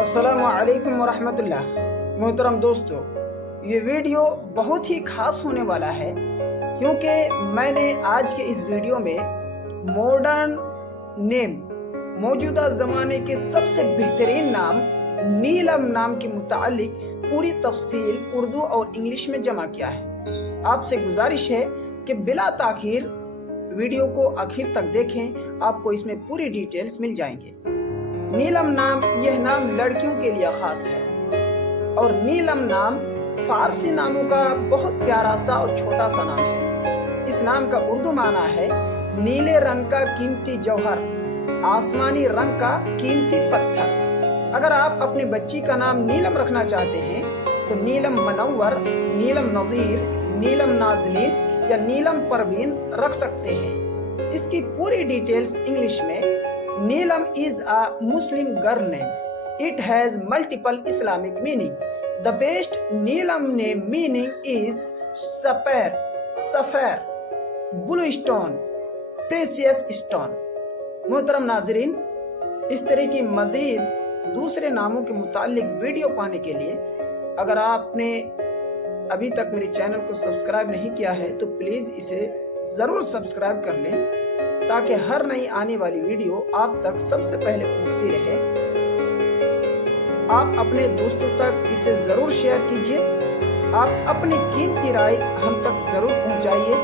السلام علیکم ورحمۃ اللہ۔ محترم دوستو، یہ ویڈیو بہت ہی خاص ہونے والا ہے کیونکہ میں نے آج کے اس ویڈیو میں ماڈرن نیم، موجودہ زمانے کے سب سے بہترین نام نیلم نام کے متعلق پوری تفصیل اردو اور انگلش میں جمع کیا ہے۔ آپ سے گزارش ہے کہ بلا تاخیر ویڈیو کو آخر تک دیکھیں، آپ کو اس میں پوری ڈیٹیلز مل جائیں گے۔ نیلم نام، یہ نام لڑکیوں کے لیے خاص ہے اور نیلم نام فارسی ناموں کا بہت پیارا سا اور چھوٹا سا نام ہے۔ اس نام کا اردو معنی ہے نیلے رنگ کا قیمتی جوہر، آسمانی رنگ کا قیمتی پتھر۔ اگر آپ اپنی بچی کا نام نیلم رکھنا چاہتے ہیں تو نیلم منور، نیلم نظیر، نیلم نازنین یا نیلم پروین رکھ سکتے ہیں۔ اس کی پوری ڈیٹیلز انگلش میں: Neelam is a Muslim girl name. It has multiple Islamic meaning. The best Neelam name meaning is sapphire, blue stone, precious stone. محترم ناظرین، اس طرح کی مزید دوسرے ناموں کے متعلق ویڈیو پانے کے لیے اگر آپ نے ابھی تک میرے چینل کو سبسکرائب نہیں کیا ہے تو پلیز اسے ضرور سبسکرائب کر لیں تاکہ ہر نئی آنے والی ویڈیو آپ تک سب سے پہلے پہنچتی رہے۔ آپ اپنے دوستوں تک اسے ضرور شیئر کیجیے۔ آپ اپنی قیمتی رائے ہم تک ضرور پہنچائیے۔